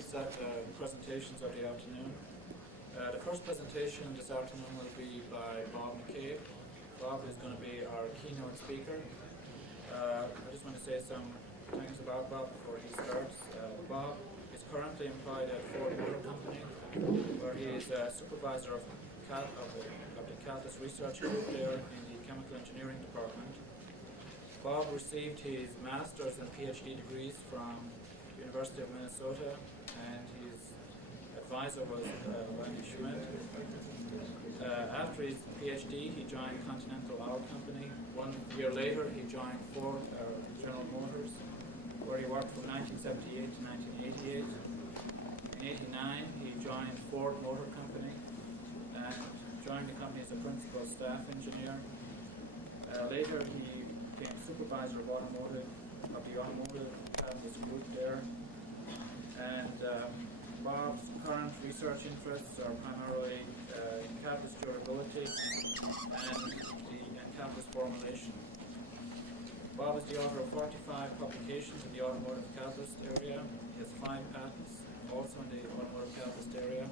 three presentations of the afternoon. The first presentation this afternoon will be by Bob McCade. Bob is going to be our keynote speaker. I just want to say some things about Bob before he starts. Bob is currently employed at Ford Motor Company, where he is a supervisor of the Catalysis research group there in the chemical engineering department. Bob received his master's and PhD degrees from the University of Minnesota, and his advisor was Randy Schmidt. After his PhD, he joined Continental Oil Company. 1 year later, he joined Ford General Motors, where he worked from 1978 to 1988. In 1989, he joined Ford Motor Company and joined the company as a principal staff engineer. Later, he became supervisor of the automotive catalyst group there. And Bob's current research interests are primarily catalyst durability and catalyst formulation. Bob is the author of 45 publications in the automotive catalyst area. He has 5 patents also in the automotive catalyst area,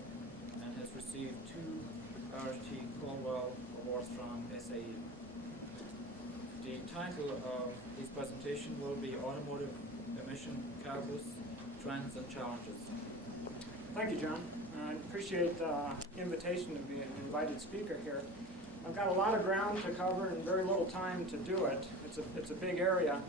and has received 2 RT Colwell Awards from SAE. The title of his presentation will be Automotive Emission Catalysts, Trends and Challenges. Thank you, John. I appreciate the invitation to be an invited speaker here. I've got a lot of ground to cover and very little time to do it. It's a big area,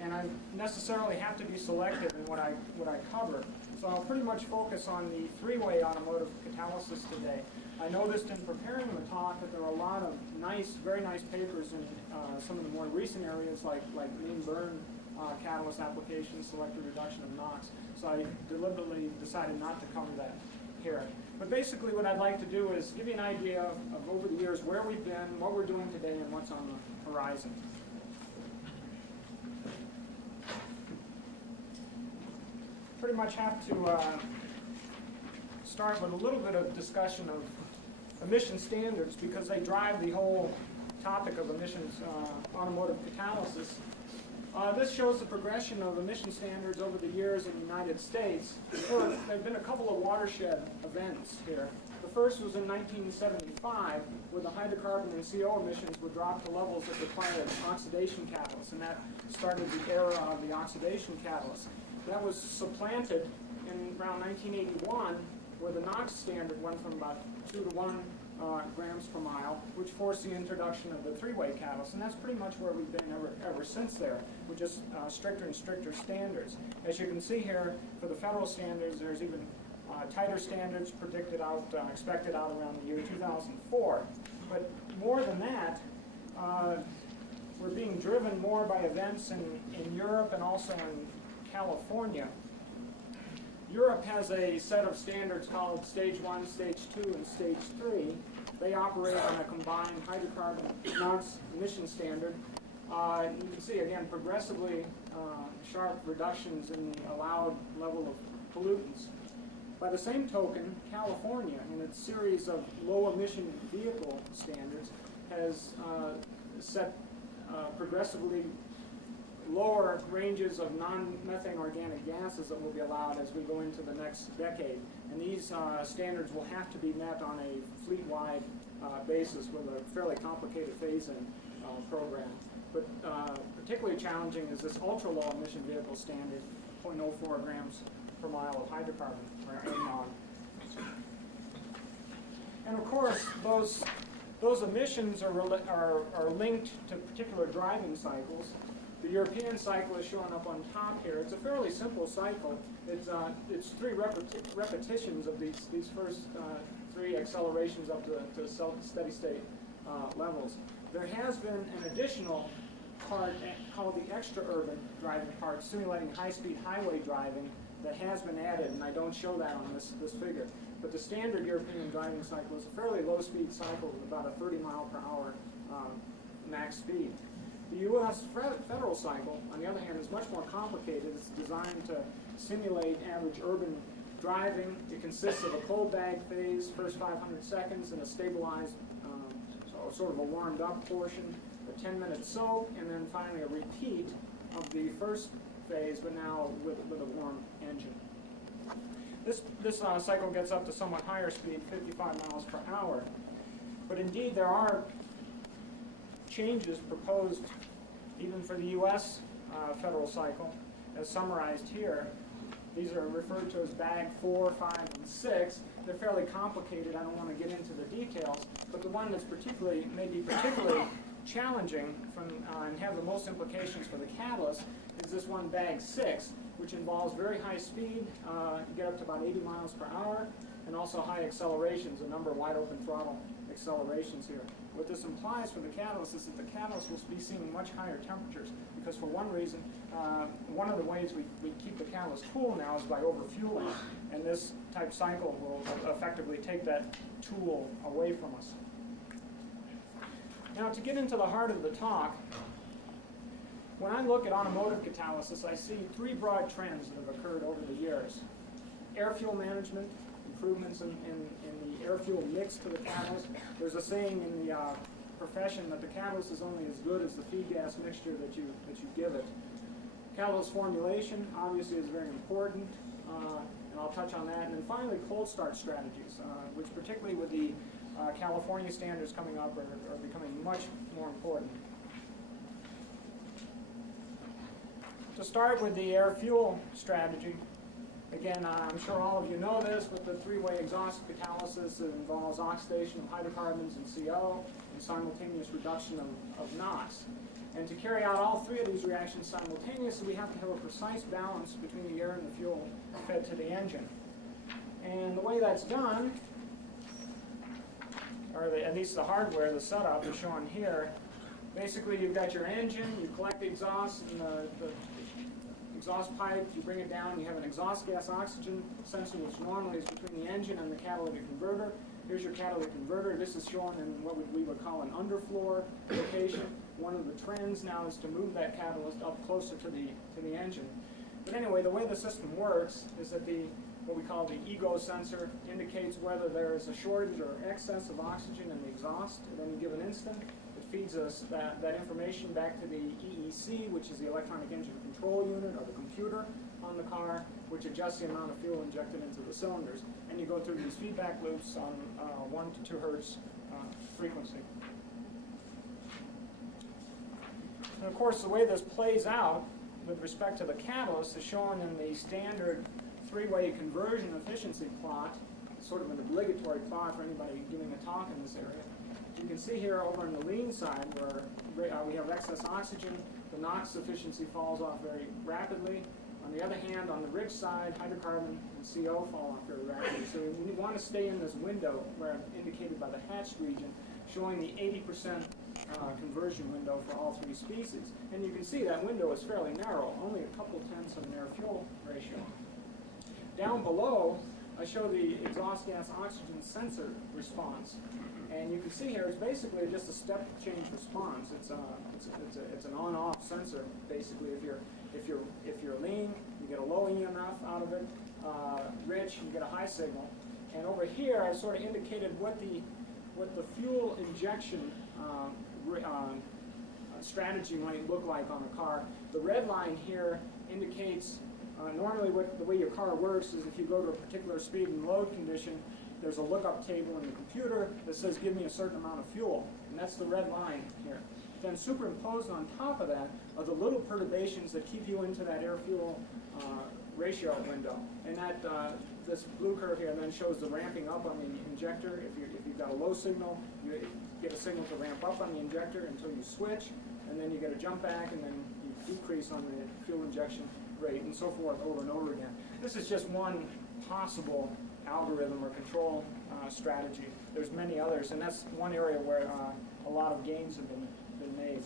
and I necessarily have to be selective in what I cover. So I'll pretty much focus on the three-way automotive catalysis today. I noticed in preparing the talk that there are a lot of very nice papers in some of the more recent areas like mean burn catalyst applications, selective reduction of NOx. So I deliberately decided not to cover that here. But basically what I'd like to do is give you an idea of over the years where we've been, what we're doing today, and what's on the horizon. Pretty much have to start with a little bit of discussion of emission standards because they drive the whole topic of emissions automotive catalysis. This shows the progression of emission standards over the years in the United States. There have been a couple of watershed events here. The first was in 1975, where the hydrocarbon and CO emissions were dropped to levels that required oxidation catalysts, and that started the era of the oxidation catalyst. That was supplanted in around 1981, where the NOx standard went from about 2 to 1 grams per mile, which forced the introduction of the three-way catalyst, and that's pretty much where we've been ever since there, with just stricter and stricter standards. As you can see here, for the federal standards, there's even tighter standards expected out around the year 2004. But more than that, we're being driven more by events in Europe and also in California. Europe has a set of standards called Stage 1, Stage 2, and Stage 3. They operate on a combined hydrocarbon NOx emission standard. You can see, again, progressively sharp reductions in the allowed level of pollutants. By the same token, California, in its series of low-emission vehicle standards, has set progressively lower ranges of non-methane organic gases that will be allowed as we go into the next decade. And these standards will have to be met on a fleet-wide basis with a fairly complicated phase-in program. But particularly challenging is this ultra-low emission vehicle standard, 0.04 grams per mile of hydrocarbon in NOx. And of course, those emissions are linked to particular driving cycles. The European cycle is shown up on top here. It's a fairly simple cycle. It's 3 repetitions of these first 3 accelerations up to steady state levels. There has been an additional part called the extra-urban driving part, simulating high-speed highway driving, that has been added, and I don't show that on this figure. But the standard European driving cycle is a fairly low-speed cycle with about a 30 mile per hour max speed. The U.S. federal cycle, on the other hand, is much more complicated. It's designed to simulate average urban driving. It consists of a cold bag phase, first 500 seconds, and a stabilized, sort of a warmed-up portion, a 10-minute soak, and then finally a repeat of the first phase, but now with a warm engine. This cycle gets up to somewhat higher speed, 55 miles per hour. But indeed, there are changes proposed even for the U.S. Federal cycle, as summarized here. These are referred to as bag 4, 5, and 6. They're fairly complicated. I don't want to get into the details, but the one that's may be particularly challenging and have the most implications for the catalyst is this one, bag 6, which involves very high speed. You get up to about 80 miles per hour, and also high accelerations, a number of wide open throttle accelerations here. What this implies for the catalyst is that the catalyst will be seeing much higher temperatures, because for one reason, one of the ways we keep the catalyst cool now is by overfueling, and this type cycle will effectively take that tool away from us. Now, to get into the heart of the talk, when I look at automotive catalysis, I see three broad trends that have occurred over the years. Air fuel management, improvements in the air fuel mix to the catalyst. There's a saying in the profession that the catalyst is only as good as the feed gas mixture that you give it. Catalyst formulation obviously is very important, and I'll touch on that. And then finally, cold start strategies, which particularly with the California standards coming up are becoming much more important. To start with the air fuel strategy, again, I'm sure all of you know this, but the three-way exhaust catalysis involves oxidation of hydrocarbons and CO and simultaneous reduction of NOx. And to carry out all three of these reactions simultaneously, we have to have a precise balance between the air and the fuel fed to the engine. And the way that's done, or at least the hardware, the setup is shown here. Basically, you've got your engine, you collect the exhaust in the exhaust pipe, you bring it down, you have an exhaust gas oxygen sensor, which normally is between the engine and the catalytic converter. Here's your catalytic converter. This is shown in what we would call an underfloor location. One of the trends now is to move that catalyst up closer to the engine. But anyway, the way the system works is that what we call the ego sensor indicates whether there is a shortage or excess of oxygen in the exhaust at any given instant. It feeds us that information back to the EEC, which is the electronic engine control unit, or the computer on the car, which adjusts the amount of fuel injected into the cylinders. And you go through these feedback loops on 1 to 2 hertz frequency. And of course, the way this plays out with respect to the catalyst is shown in the standard three-way conversion efficiency plot. It's sort of an obligatory plot for anybody giving a talk in this area. You can see here over on the lean side where we have excess oxygen, the NOx efficiency falls off very rapidly. On the other hand, on the rich side, hydrocarbon and CO fall off very rapidly. So we want to stay in this window where indicated by the hatched region, showing the 80% conversion window for all three species. And you can see that window is fairly narrow, only a couple tenths of an air-fuel ratio. Down below, I show the exhaust gas oxygen sensor response. And you can see here it's basically just a step change response. It's an on-off sensor basically. If you're lean, you get a low EMF out of it. Rich, you get a high signal. And over here, I sort of indicated what the fuel injection strategy might look like on a car. The red line here indicates normally the way your car works is if you go to a particular speed and load condition, there's a lookup table in the computer that says give me a certain amount of fuel, and that's the red line here. Then superimposed on top of that are the little perturbations that keep you into that air-fuel ratio window. And that this blue curve here then shows the ramping up on the injector. If you've got a low signal, you get a signal to ramp up on the injector until you switch, and then you get a jump back, and then you decrease on the fuel injection rate, and so forth over and over again. This is just one possible algorithm or control strategy. There's many others, and that's one area where a lot of gains have been made.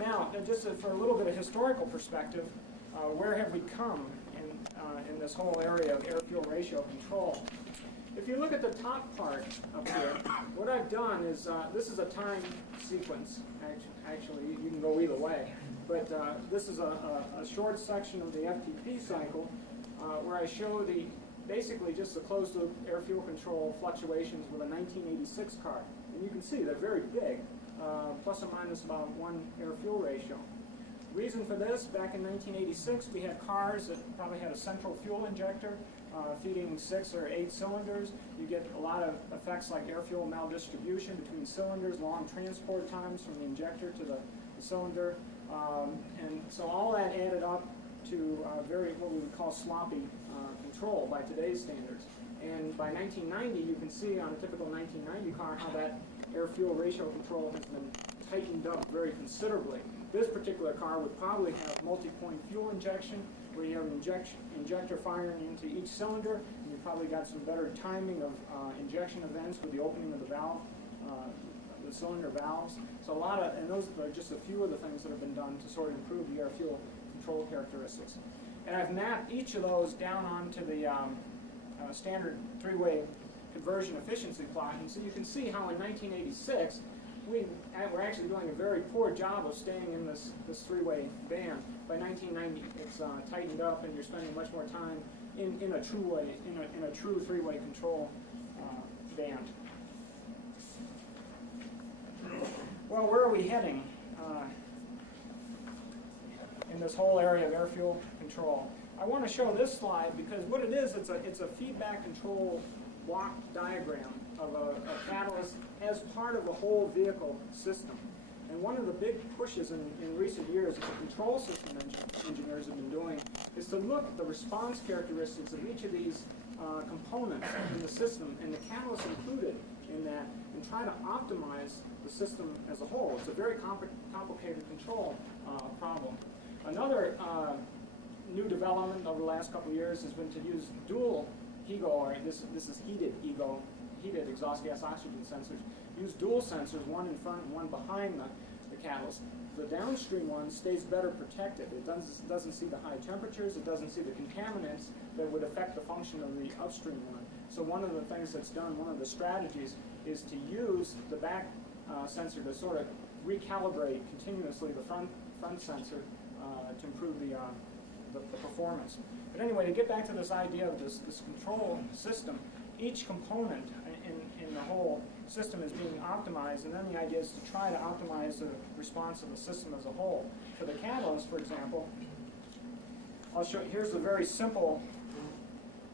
Now, just for a little bit of historical perspective, where have we come in this whole area of air-fuel ratio control? If you look at the top part up here, what I've done is, this is a time sequence. Actually, you can go either way. But this is a short section of the FTP cycle where I show basically just the closed-loop air-fuel control fluctuations with a 1986 car. And you can see they're very big, plus or minus about 1 air-fuel ratio. Reason for this, back in 1986, we had cars that probably had a central fuel injector feeding 6 or 8 cylinders. You get a lot of effects like air fuel maldistribution between cylinders, long transport times from the injector to the cylinder. And so all that added up to very, what we would call sloppy control by today's standards. And by 1990, you can see on a typical 1990 car how that air-fuel ratio control has been tightened up very considerably. This particular car would probably have multi-point fuel injection, where you have an injector firing into each cylinder, and you probably got some better timing of injection events with the opening of the valve, the cylinder valves. So a lot of, and those are just a few of the things that have been done to sort of improve the air-fuel control characteristics. And I've mapped each of those down onto the standard three-way conversion efficiency plot, and so you can see how in 1986 we're actually doing a very poor job of staying in this three-way band. By 1990, it's tightened up, and you're spending much more time in a true way, in a true three-way control band. Well, where are we heading in this whole area of air-fuel control? I want to show this slide because what it is, it's a feedback control block diagram of a catalyst as part of the whole vehicle system. And one of the big pushes in recent years that the control system engineers have been doing is to look at the response characteristics of each of these components in the system, and the catalyst included in that, and try to optimize the system as a whole. It's a very complicated control problem. Another new development over the last couple of years has been to use dual HEGO, or this is heated exhaust gas oxygen sensors. Use dual sensors, one in front and one behind the catalyst. The downstream one stays better protected. It doesn't see the high temperatures, it doesn't see the contaminants that would affect the function of the upstream one. So one of the things that's done, one of the strategies, is to use the back sensor to sort of recalibrate continuously the front sensor to improve the performance. But anyway, to get back to this idea of this control system, each component in the whole system is being optimized, and then the idea is to try to optimize the response of the system as a whole. For the catalyst, for example, I'll show. Here's a very simple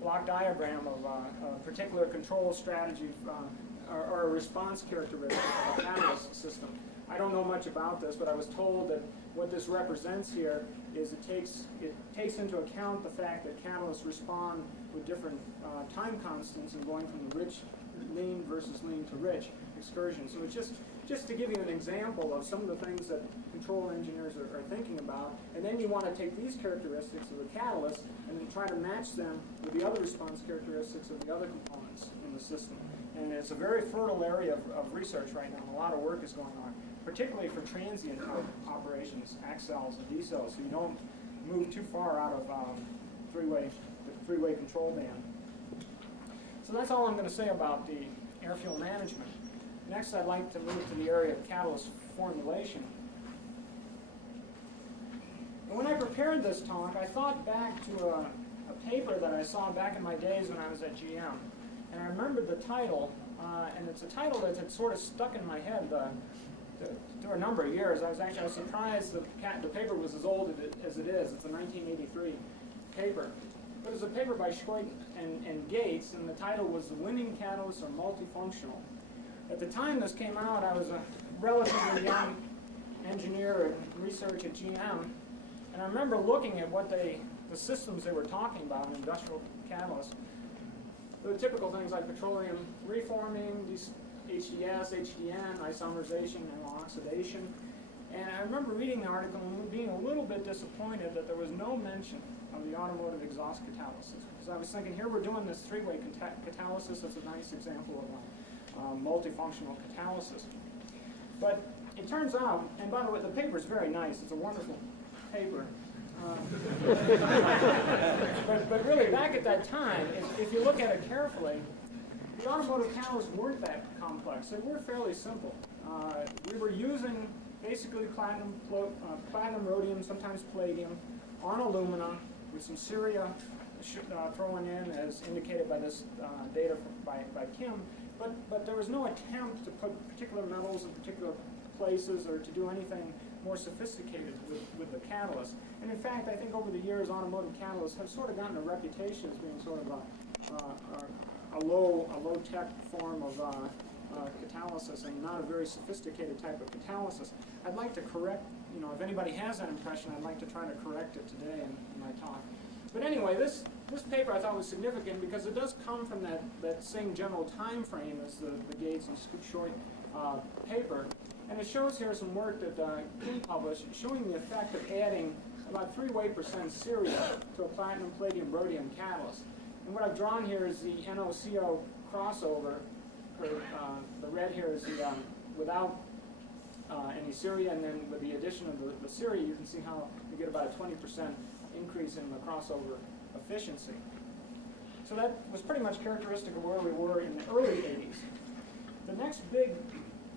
block diagram of a particular control strategy or a response characteristic of a catalyst system. I don't know much about this, but I was told that what this represents here is it takes into account the fact that catalysts respond with different time constants in going from the rich lean versus lean to rich excursion. So it's just to give you an example of some of the things that control engineers are thinking about, and then you want to take these characteristics of the catalyst and then try to match them with the other response characteristics of the other components in the system. And it's a very fertile area of research right now. A lot of work is going on, particularly for transient operations, accels and decels, so you don't move too far out of the three-way control band. So that's all I'm going to say about the air-fuel management. Next, I'd like to move to the area of catalyst formulation. And when I prepared this talk, I thought back to a paper that I saw back in my days when I was at GM. And I remembered the title, and it's a title that had sort of stuck in my head through a number of years. I was surprised the paper was as old as it is. It's a 1983 paper. But it was a paper by Schweik and Gates, and the title was The Winning Catalysts Are Multifunctional. At the time this came out, I was a relatively young engineer in research at GM, and I remember looking at the systems they were talking about in industrial catalysts. The typical things like petroleum reforming, HDS, HDN, isomerization, and oxidation. And I remember reading the article and being a little bit disappointed that there was no mention of the automotive exhaust catalysis. Because I was thinking, here we're doing this three-way catalysis. That's a nice example of multifunctional catalysis. But it turns out, and by the way, the paper is very nice. It's a wonderful paper. But really, back at that time, if you look at it carefully, the automotive catalysts weren't that complex. They were fairly simple. We were using basically platinum, rhodium, sometimes palladium, on alumina with some ceria thrown in, as indicated by this data by Kim. But there was no attempt to put particular metals in particular places or to do anything more sophisticated with the catalyst. And in fact, I think over the years, automotive catalysts have sort of gotten a reputation as being sort of a low-tech form of catalysis and not a very sophisticated type of catalysis. I'd like to correct, if anybody has that impression, I'd like to try to correct it today in my talk. But anyway, this paper I thought was significant because it does come from that same general time frame as the Gates and Short paper. And it shows here some work that Kim published showing the effect of adding about 3 weight percent ceria to a platinum, palladium, rhodium catalyst. And what I've drawn here is the NOCO crossover. The red here is the without any ceria, and then with the addition of the ceria, you can see how you get about a 20% increase in the crossover efficiency. So that was pretty much characteristic of where we were in the early 80s. The next big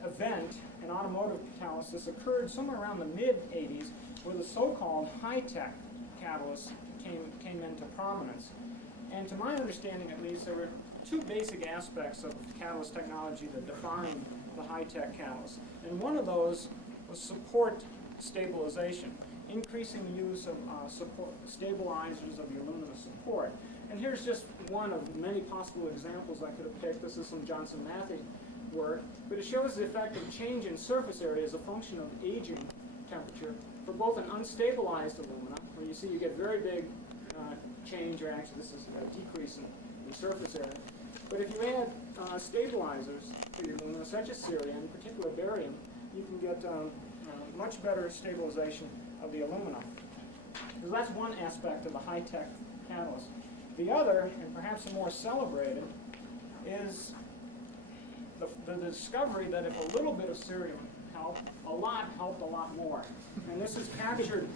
event in automotive catalysis occurred somewhere around the mid-80s, where the so-called high-tech catalyst came into prominence. And to my understanding, at least, there were 2 basic aspects of catalyst technology that defined the high-tech catalyst. And one of those was support stabilization, increasing the use of stabilizers of the alumina support. And here's just one of many possible examples I could have picked. This is some Johnson-Matthey work, but it shows the effect of change in surface area as a function of aging temperature for both an unstabilized alumina, where you see you get very big change, or actually this is a decrease in surface area. But if you add stabilizers to your alumina, such as ceria, in particular barium, you can get much better stabilization of the alumina. So that's one aspect of the high-tech catalyst. The other, and perhaps the more celebrated, is the discovery that if a little bit of cerium helped a lot more. And this is captured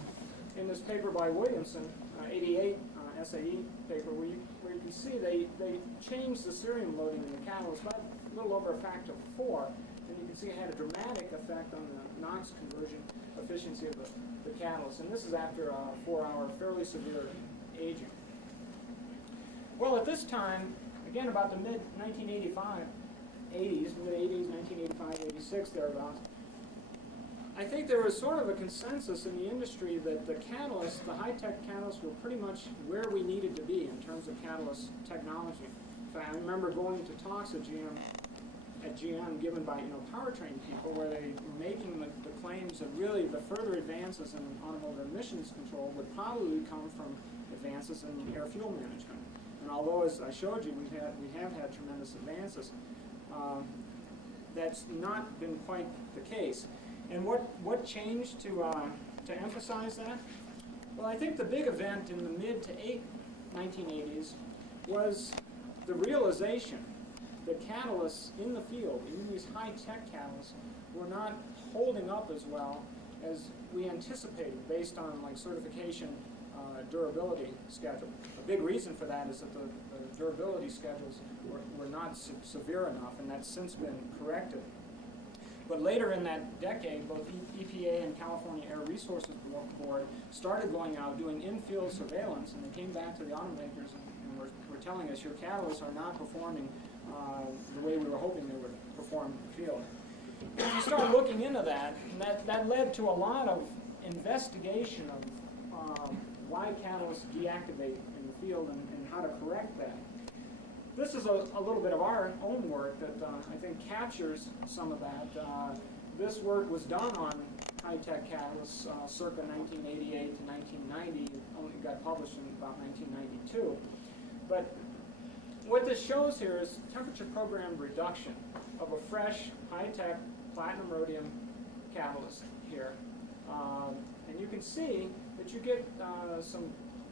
in this paper by Williamson, 88 SAE paper, where you can see they changed the cerium loading in the catalyst by a little over a factor of 4, and you can see it had a dramatic effect on the NOx conversion efficiency of the catalyst. And this is after a 4-hour, fairly severe aging. Well, at this time, again about the mid-1985, 80s, mid-80s, 1985, 86, thereabouts, I think there was sort of a consensus in the industry that the catalysts, the high-tech catalysts, were pretty much where we needed to be in terms of catalyst technology. In fact, I remember going to talks at GM given by powertrain people, where they were making the claims that really the further advances in automotive emissions control would probably come from advances in air fuel management. And although, as I showed you, we have had tremendous advances, that's not been quite the case. And what changed to emphasize that? Well, I think the big event in the mid to 1980s was the realization that catalysts in the field, even these high-tech catalysts, were not holding up as well as we anticipated based on certification durability schedule. A big reason for that is that the durability schedules were not severe enough, and that's since been corrected. But later in that decade, both EPA and California Air Resources Board started going out doing in-field surveillance, and they came back to the automakers and were telling us, your catalysts are not performing the way we were hoping they would perform in the field. And if you start looking into that, that led to a lot of investigation of why catalysts deactivate in the field and how to correct that. This is a little bit of our own work that I think captures some of that. This work was done on high-tech catalysts circa 1988 to 1990. It only got published in about 1992. But what this shows here is temperature programmed reduction of a fresh, high-tech platinum rhodium catalyst here. And you can see that you get some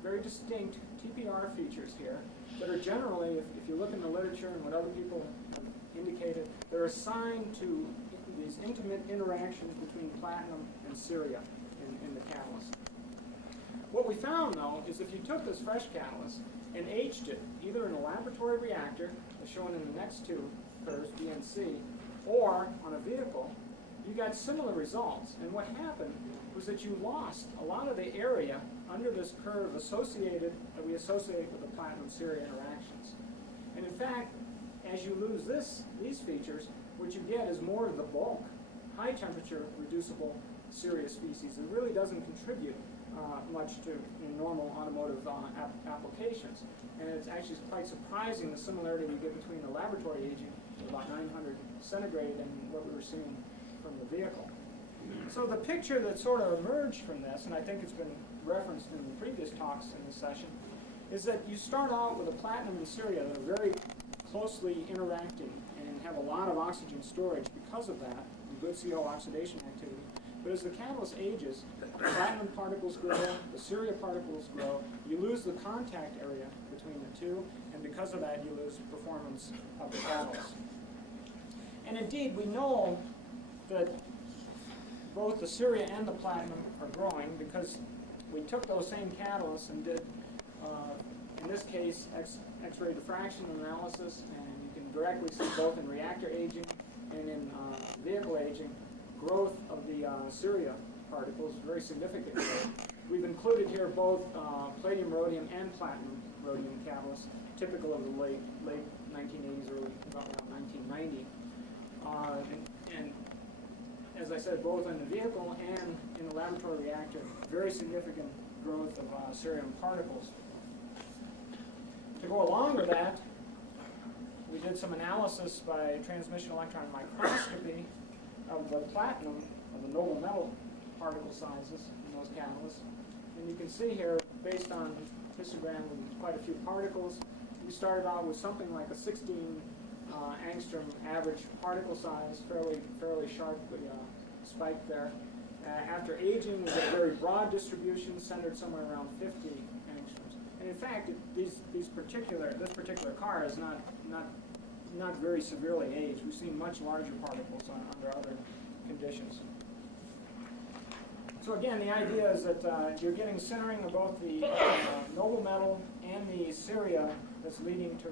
very distinct TPR features here that are generally, if you look in the literature and what other people have indicated, they're assigned to these intimate interactions between platinum and ceria in the catalyst. What we found, though, is if you took this fresh catalyst and aged it, either in a laboratory reactor, as shown in the next two curves, BNC, or on a vehicle, you got similar results. And what happened was that you lost a lot of the area under this curve that we associate with the platinum-ceria interactions. And in fact, as you lose these features, what you get is more of the bulk, high-temperature reducible Syria species. It really doesn't contribute much to normal automotive applications. And it's actually quite surprising the similarity we get between the laboratory aging, about 900 centigrade, and what we were seeing from the vehicle. So the picture that sort of emerged from this, and I think it's been referenced in the previous talks in this session, is that you start out with a platinum and Syria that are very closely interacting and have a lot of oxygen storage because of that, and good CO oxidation activity. But as the catalyst ages, the platinum particles grow, the Syria particles grow, you lose the contact area between the two, and because of that you lose performance of the catalyst. And indeed, we know that both the Syria and the platinum are growing because we took those same catalysts and did, in this case, X-ray diffraction analysis, and you can directly see both in reactor aging and in vehicle aging, growth of the Syria particles, very significant growth. We've included here both palladium, rhodium, and platinum rhodium catalysts, typical of the late 1980s, early about around 1990. And as I said, both in the vehicle and in the laboratory reactor, very significant growth of cerium particles. To go along with that, we did some analysis by transmission electron microscopy of the platinum, of the noble metal particle sizes in those catalysts. And you can see here, based on histogram with quite a few particles, we started out with something like a 16 angstrom average particle size, fairly sharply spiked there. After aging, we get a very broad distribution, centered somewhere around 50 angstroms. And in fact, this particular car is not very severely aged. We've seen much larger particles under other conditions. So again, the idea is that you're getting centering of both the noble metal and the Syria that's leading to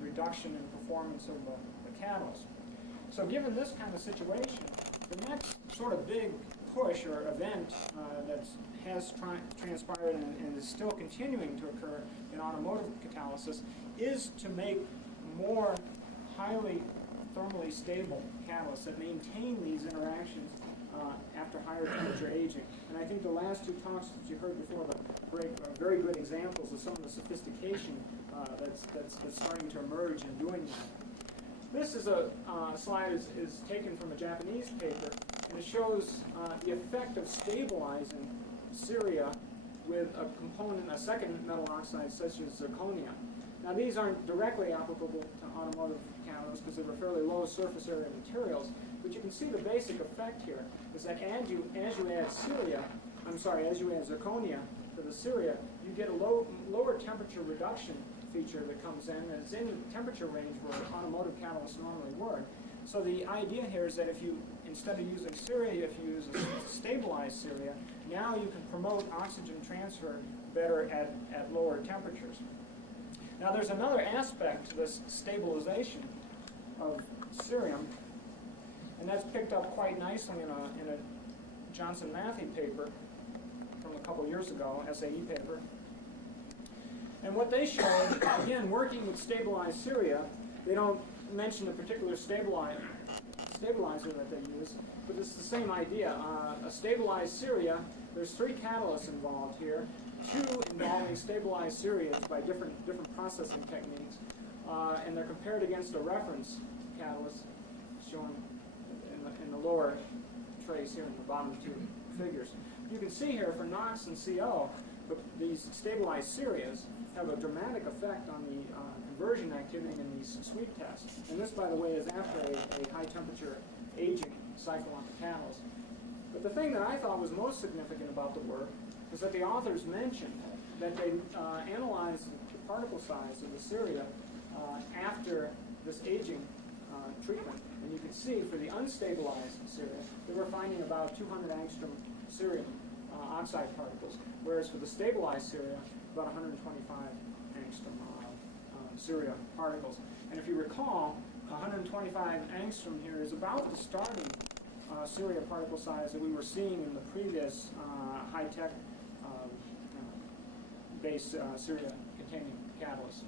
reduction in performance of the catalyst. So given this kind of situation, the next sort of big push or event that has transpired and is still continuing to occur in automotive catalysis is to make more highly thermally stable catalysts that maintain these interactions after higher temperature aging. And I think the last two talks that you heard before the break are very good examples of some of the sophistication that's starting to emerge in doing that. This is a slide is taken from a Japanese paper, and it shows the effect of stabilizing Syria with a component, a second metal oxide such as zirconia. Now these aren't directly applicable to automotive catalysts because they were fairly low surface area materials, but you can see the basic effect here is that as you add zirconia to the Syria, you get a lower temperature reduction feature that comes in, and it's in the temperature range where automotive catalysts normally work. So the idea here is that if you, instead of using Syria, if you use a stabilized Syria, now you can promote oxygen transfer better at lower temperatures. Now there's another aspect to this stabilization of cerium, and that's picked up quite nicely in a Johnson-Matthey paper from a couple years ago, SAE paper. And what they showed, again, working with stabilized Syria, they don't mention a particular stabilizer that they use, but it's the same idea. A stabilized Syria, there's 3 catalysts involved here, 2 involving stabilized Syrias by different processing techniques, and they're compared against a reference catalyst shown in the lower trace here in the bottom 2 figures. You can see here for NOx and CO, these stabilized Syrias have a dramatic effect on the conversion activity in these sweep tests. And this, by the way, is after a high temperature aging cycle on the catalyst. But the thing that I thought was most significant about the work is that the authors mentioned that they analyzed the particle size of the Syria after this aging treatment. And you can see for the unstabilized Syria, they were finding about 200 angstrom cerium oxide particles, whereas for the stabilized Syria, about 125 angstrom Syria particles. And if you recall, 125 angstrom here is about the starting Syria particle size that we were seeing in the previous high-tech base Syria containing catalysts.